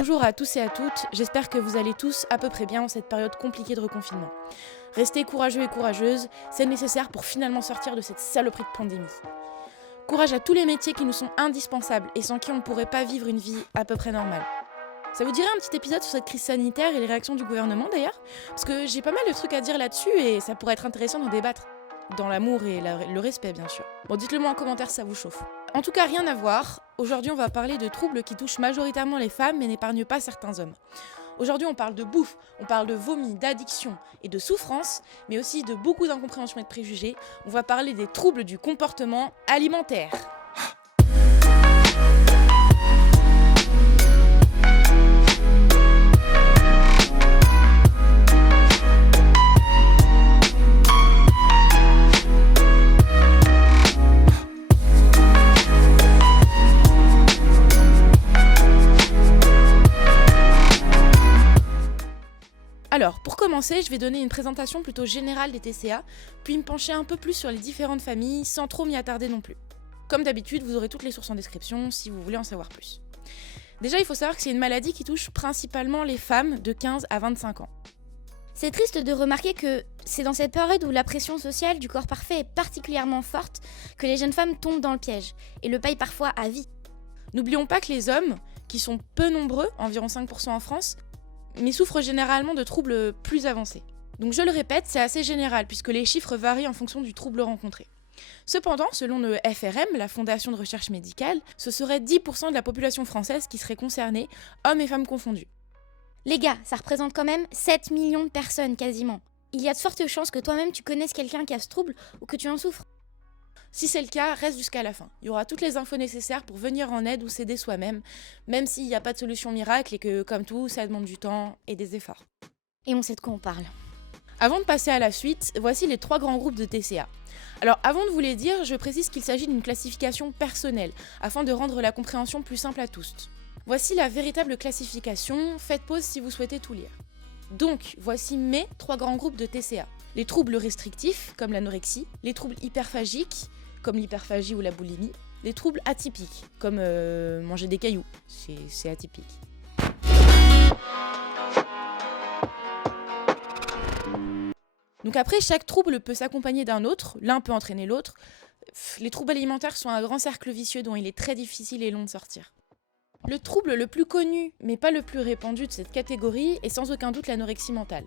Bonjour à tous et à toutes, j'espère que vous allez tous à peu près bien en cette période compliquée de reconfinement. Restez courageux et courageuses, c'est nécessaire pour finalement sortir de cette saloperie de pandémie. Courage à tous les métiers qui nous sont indispensables et sans qui on ne pourrait pas vivre une vie à peu près normale. Ça vous dirait un petit épisode sur cette crise sanitaire et les réactions du gouvernement d'ailleurs ? Parce que j'ai pas mal de trucs à dire là-dessus et ça pourrait être intéressant d'en débattre. Dans l'amour et le respect bien sûr. Bon, dites-le moi en commentaire si ça vous chauffe. En tout cas, rien à voir. Aujourd'hui, on va parler de troubles qui touchent majoritairement les femmes mais n'épargnent pas certains hommes. Aujourd'hui, on parle de bouffe, on parle de vomi, d'addiction et de souffrance, mais aussi de beaucoup d'incompréhension et de préjugés. On va parler des troubles du comportement alimentaire. Alors, pour commencer, je vais donner une présentation plutôt générale des TCA, puis me pencher un peu plus sur les différentes familles, sans trop m'y attarder non plus. Comme d'habitude, vous aurez toutes les sources en description si vous voulez en savoir plus. Déjà, il faut savoir que c'est une maladie qui touche principalement les femmes de 15 à 25 ans. C'est triste de remarquer que c'est dans cette période où la pression sociale du corps parfait est particulièrement forte que les jeunes femmes tombent dans le piège, et le payent parfois à vie. N'oublions pas que les hommes, qui sont peu nombreux, environ 5% en France, mais souffrent généralement de troubles plus avancés. Donc je le répète, c'est assez général puisque les chiffres varient en fonction du trouble rencontré. Cependant, selon le FRM, la Fondation de recherche médicale, ce serait 10% de la population française qui serait concernée, hommes et femmes confondus. Les gars, ça représente quand même 7 millions de personnes quasiment. Il y a de fortes chances que toi-même tu connaisses quelqu'un qui a ce trouble ou que tu en souffres. Si c'est le cas, reste jusqu'à la fin. Il y aura toutes les infos nécessaires pour venir en aide ou s'aider soi-même, même s'il n'y a pas de solution miracle et que, comme tout, ça demande du temps et des efforts. Et on sait de quoi on parle. Avant de passer à la suite, voici les 3 grands groupes de TCA. Alors avant de vous les dire, je précise qu'il s'agit d'une classification personnelle, afin de rendre la compréhension plus simple à tous. Voici la véritable classification, faites pause si vous souhaitez tout lire. Donc, voici mes 3 grands groupes de TCA. Les troubles restrictifs, comme l'anorexie, les troubles hyperphagiques, comme l'hyperphagie ou la boulimie, les troubles atypiques, comme manger des cailloux, c'est atypique. Donc après, chaque trouble peut s'accompagner d'un autre, l'un peut entraîner l'autre. Les troubles alimentaires sont un grand cercle vicieux dont il est très difficile et long de sortir. Le trouble le plus connu, mais pas le plus répandu de cette catégorie, est sans aucun doute l'anorexie mentale.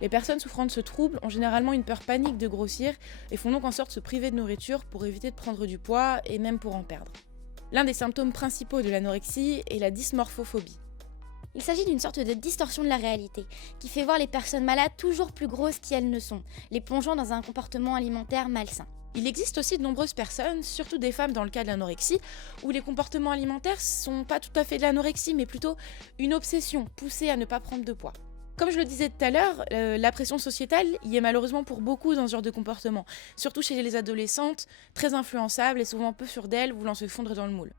Les personnes souffrant de ce trouble ont généralement une peur panique de grossir et font donc en sorte de se priver de nourriture pour éviter de prendre du poids et même pour en perdre. L'un des symptômes principaux de l'anorexie est la dysmorphophobie. Il s'agit d'une sorte de distorsion de la réalité, qui fait voir les personnes malades toujours plus grosses qu'elles ne sont, les plongeant dans un comportement alimentaire malsain. Il existe aussi de nombreuses personnes, surtout des femmes dans le cas de l'anorexie, où les comportements alimentaires sont pas tout à fait de l'anorexie, mais plutôt une obsession poussée à ne pas prendre de poids. Comme je le disais tout à l'heure, la pression sociétale y est malheureusement pour beaucoup dans ce genre de comportement, surtout chez les adolescentes, très influençables et souvent peu sûres d'elles, voulant se fondre dans le moule.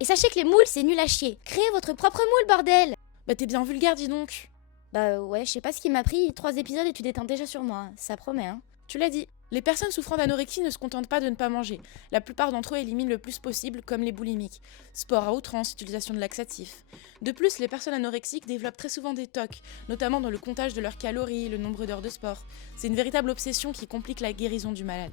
Et sachez que les moules, c'est nul à chier. Créez votre propre moule, bordel! Bah t'es bien vulgaire, dis donc. Bah ouais, je sais pas ce qui m'a pris, 3 épisodes et tu déteins déjà sur moi, ça promet hein. Tu l'as dit. Les personnes souffrant d'anorexie ne se contentent pas de ne pas manger. La plupart d'entre eux éliminent le plus possible, comme les boulimiques. Sport à outrance, utilisation de laxatifs. De plus, les personnes anorexiques développent très souvent des TOC, notamment dans le comptage de leurs calories, le nombre d'heures de sport. C'est une véritable obsession qui complique la guérison du malade.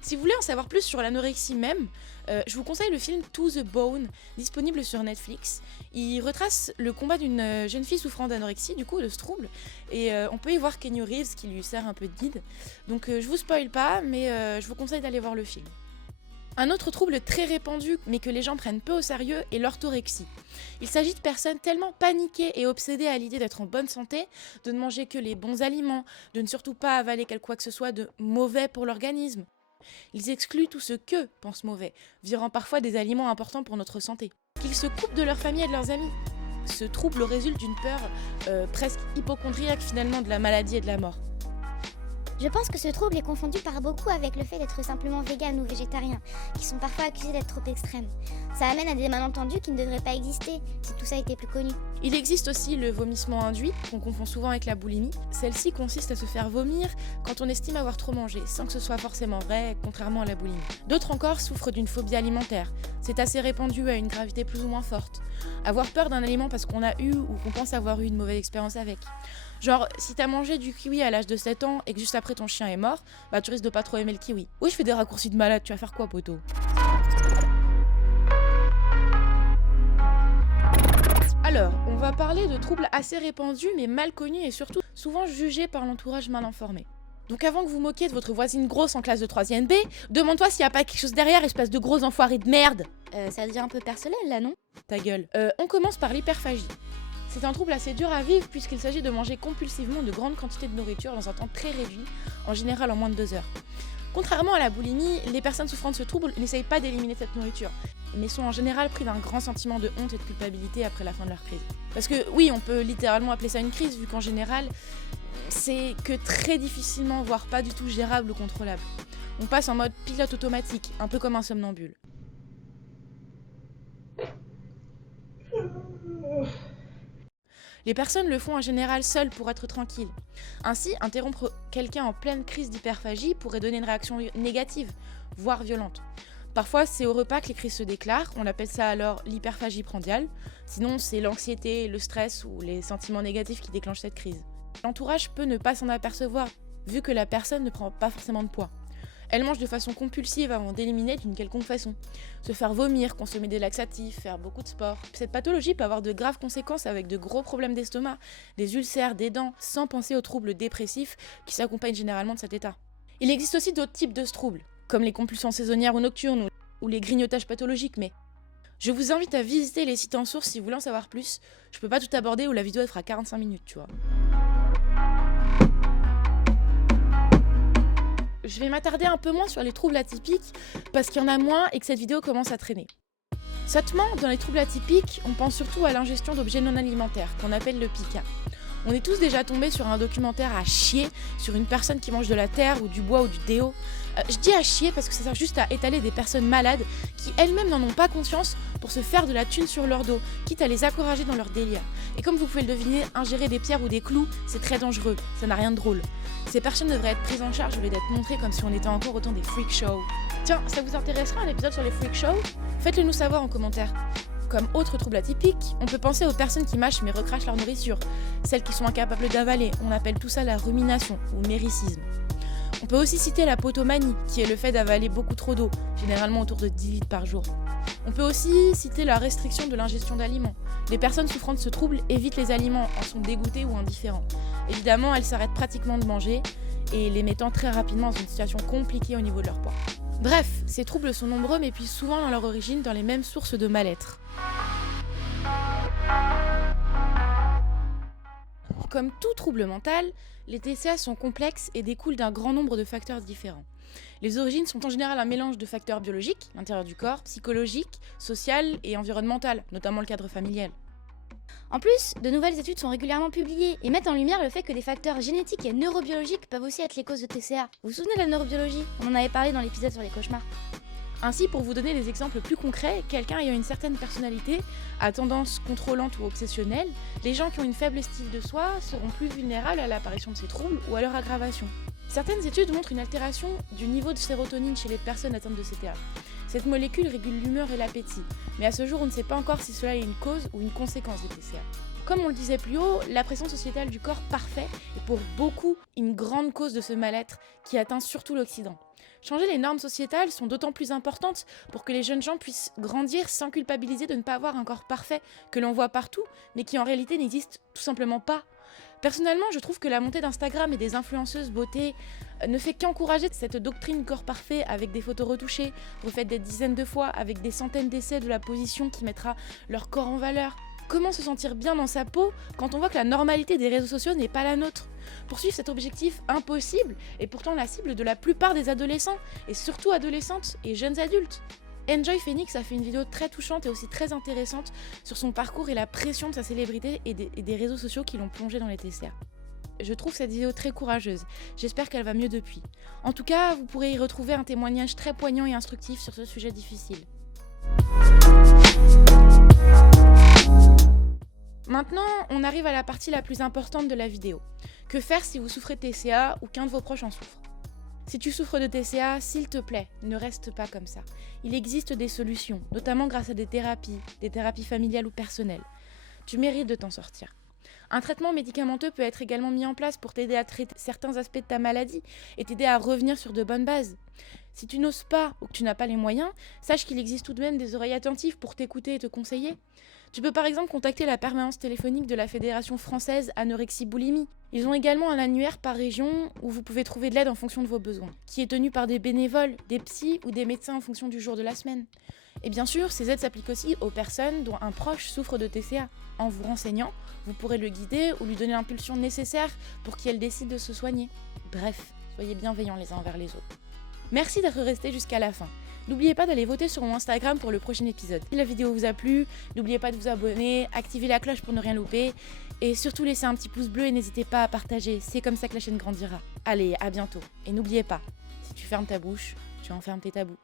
Si vous voulez en savoir plus sur l'anorexie même, je vous conseille le film To the Bone, disponible sur Netflix. Il retrace le combat d'une jeune fille souffrant d'anorexie, du coup de ce trouble, et on peut y voir Keanu Reeves qui lui sert un peu de guide. Donc je vous spoil pas, mais je vous conseille d'aller voir le film. Un autre trouble très répandu, mais que les gens prennent peu au sérieux, est l'orthorexie. Il s'agit de personnes tellement paniquées et obsédées à l'idée d'être en bonne santé, de ne manger que les bons aliments, de ne surtout pas avaler quoi que ce soit de mauvais pour l'organisme. Ils excluent tout ce qu'eux pensent mauvais, virant parfois des aliments importants pour notre santé. Qu'ils se coupent de leur famille et de leurs amis. Ce trouble résulte d'une peur presque hypocondriaque finalement de la maladie et de la mort. Je pense que ce trouble est confondu par beaucoup avec le fait d'être simplement vegan ou végétarien, qui sont parfois accusés d'être trop extrêmes. Ça amène à des malentendus qui ne devraient pas exister si tout ça était plus connu. Il existe aussi le vomissement induit, qu'on confond souvent avec la boulimie. Celle-ci consiste à se faire vomir quand on estime avoir trop mangé, sans que ce soit forcément vrai, contrairement à la boulimie. D'autres encore souffrent d'une phobie alimentaire. C'est assez répandu à une gravité plus ou moins forte. Avoir peur d'un aliment parce qu'on a eu ou qu'on pense avoir eu une mauvaise expérience avec. Genre, si t'as mangé du kiwi à l'âge de 7 ans et que juste après ton chien est mort, bah tu risques de pas trop aimer le kiwi. Oui, je fais des raccourcis de malade, tu vas faire quoi, poto? Alors, on va parler de troubles assez répandus mais mal connus et surtout souvent jugés par l'entourage mal informé. Donc avant que vous moquiez de votre voisine grosse en classe de 3ème B, demande-toi s'il y a pas quelque chose derrière, espèce de gros enfoiré de merde. Ça devient un peu personnel là, non? Ta gueule. On commence par l'hyperphagie. C'est un trouble assez dur à vivre puisqu'il s'agit de manger compulsivement de grandes quantités de nourriture dans un temps très réduit, en général en moins de 2 heures. Contrairement à la boulimie, les personnes souffrant de ce trouble n'essayent pas d'éliminer cette nourriture, mais sont en général pris d'un grand sentiment de honte et de culpabilité après la fin de leur crise. Parce que oui, on peut littéralement appeler ça une crise, vu qu'en général, c'est que très difficilement, voire pas du tout gérable ou contrôlable. On passe en mode pilote automatique, un peu comme un somnambule. Les personnes le font en général seules pour être tranquilles. Ainsi, interrompre quelqu'un en pleine crise d'hyperphagie pourrait donner une réaction négative, voire violente. Parfois, c'est au repas que les crises se déclarent, on appelle ça alors l'hyperphagie prandiale. Sinon, c'est l'anxiété, le stress ou les sentiments négatifs qui déclenchent cette crise. L'entourage peut ne pas s'en apercevoir, vu que la personne ne prend pas forcément de poids. Elle mange de façon compulsive avant d'éliminer d'une quelconque façon. Se faire vomir, consommer des laxatifs, faire beaucoup de sport. Cette pathologie peut avoir de graves conséquences avec de gros problèmes d'estomac, des ulcères, des dents, sans penser aux troubles dépressifs qui s'accompagnent généralement de cet état. Il existe aussi d'autres types de troubles, comme les compulsions saisonnières ou nocturnes, ou les grignotages pathologiques, mais je vous invite à visiter les sites en source si vous voulez en savoir plus. Je peux pas tout aborder ou la vidéo elle fera 45 minutes, tu vois. Je vais m'attarder un peu moins sur les troubles atypiques parce qu'il y en a moins et que cette vidéo commence à traîner. Sottement, dans les troubles atypiques, on pense surtout à l'ingestion d'objets non alimentaires, qu'on appelle le pica. On est tous déjà tombés sur un documentaire à chier sur une personne qui mange de la terre ou du bois ou du déo. Je dis à chier parce que ça sert juste à étaler des personnes malades qui elles-mêmes n'en ont pas conscience pour se faire de la thune sur leur dos, quitte à les encourager dans leur délire. Et comme vous pouvez le deviner, ingérer des pierres ou des clous, c'est très dangereux, ça n'a rien de drôle. Ces personnes devraient être prises en charge au lieu d'être montrées comme si on était encore autant des freak shows. Tiens, ça vous intéresserait un épisode sur les freak shows? Faites-le nous savoir en commentaire. Comme autre trouble atypique, on peut penser aux personnes qui mâchent mais recrachent leur nourriture, celles qui sont incapables d'avaler, on appelle tout ça la rumination ou méricisme. On peut aussi citer la potomanie, qui est le fait d'avaler beaucoup trop d'eau, généralement autour de 10 litres par jour. On peut aussi citer la restriction de l'ingestion d'aliments. Les personnes souffrant de ce trouble évitent les aliments, en sont dégoûtées ou indifférents. Évidemment, elles s'arrêtent pratiquement de manger et les mettant très rapidement dans une situation compliquée au niveau de leur poids. Bref, ces troubles sont nombreux mais puissent souvent dans leur origine dans les mêmes sources de mal-être. Comme tout trouble mental, les TCA sont complexes et découlent d'un grand nombre de facteurs différents. Les origines sont en général un mélange de facteurs biologiques, l'intérieur du corps, psychologiques, social et environnemental, notamment le cadre familial. En plus, de nouvelles études sont régulièrement publiées et mettent en lumière le fait que des facteurs génétiques et neurobiologiques peuvent aussi être les causes de TCA. Vous vous souvenez de la neurobiologie? On en avait parlé dans l'épisode sur les cauchemars. Ainsi, pour vous donner des exemples plus concrets, quelqu'un ayant une certaine personnalité, à tendance contrôlante ou obsessionnelle, les gens qui ont une faible estime de soi seront plus vulnérables à l'apparition de ces troubles ou à leur aggravation. Certaines études montrent une altération du niveau de sérotonine chez les personnes atteintes de CTA. Cette molécule régule l'humeur et l'appétit, mais à ce jour on ne sait pas encore si cela est une cause ou une conséquence des TCA. Comme on le disait plus haut, la pression sociétale du corps parfait est pour beaucoup une grande cause de ce mal-être qui atteint surtout l'Occident. Changer les normes sociétales sont d'autant plus importantes pour que les jeunes gens puissent grandir sans culpabiliser de ne pas avoir un corps parfait que l'on voit partout, mais qui en réalité n'existe tout simplement pas. Personnellement, je trouve que la montée d'Instagram et des influenceuses beauté ne fait qu'encourager cette doctrine corps parfait avec des photos retouchées, refaites des dizaines de fois, avec des centaines d'essais de la position qui mettra leur corps en valeur. Comment se sentir bien dans sa peau quand on voit que la normalité des réseaux sociaux n'est pas la nôtre? Poursuivre cet objectif impossible est pourtant la cible de la plupart des adolescents, et surtout adolescentes et jeunes adultes. Enjoy Phoenix a fait une vidéo très touchante et aussi très intéressante sur son parcours et la pression de sa célébrité et des réseaux sociaux qui l'ont plongé dans les TCA. je trouve cette vidéo très courageuse. J'espère qu'elle va mieux depuis. En tout cas, vous pourrez y retrouver un témoignage très poignant et instructif sur ce sujet difficile. Maintenant, on arrive à la partie la plus importante de la vidéo. Que faire si vous souffrez de TCA ou qu'un de vos proches en souffre ? Si tu souffres de TCA, s'il te plaît, ne reste pas comme ça. Il existe des solutions, notamment grâce à des thérapies familiales ou personnelles. Tu mérites de t'en sortir. Un traitement médicamenteux peut être également mis en place pour t'aider à traiter certains aspects de ta maladie et t'aider à revenir sur de bonnes bases. Si tu n'oses pas ou que tu n'as pas les moyens, sache qu'il existe tout de même des oreilles attentives pour t'écouter et te conseiller. Tu peux par exemple contacter la permanence téléphonique de la Fédération française anorexie-boulimie. Ils ont également un annuaire par région où vous pouvez trouver de l'aide en fonction de vos besoins, qui est tenu par des bénévoles, des psys ou des médecins en fonction du jour de la semaine. Et bien sûr, ces aides s'appliquent aussi aux personnes dont un proche souffre de TCA. En vous renseignant, vous pourrez le guider ou lui donner l'impulsion nécessaire pour qu'elle décide de se soigner. Bref, soyez bienveillants les uns envers les autres. Merci d'être restés jusqu'à la fin. N'oubliez pas d'aller voter sur mon Instagram pour le prochain épisode. Si la vidéo vous a plu, n'oubliez pas de vous abonner, activer la cloche pour ne rien louper et surtout laissez un petit pouce bleu et n'hésitez pas à partager, c'est comme ça que la chaîne grandira. Allez, à bientôt. Et n'oubliez pas, si tu fermes ta bouche, tu enfermes tes tabous.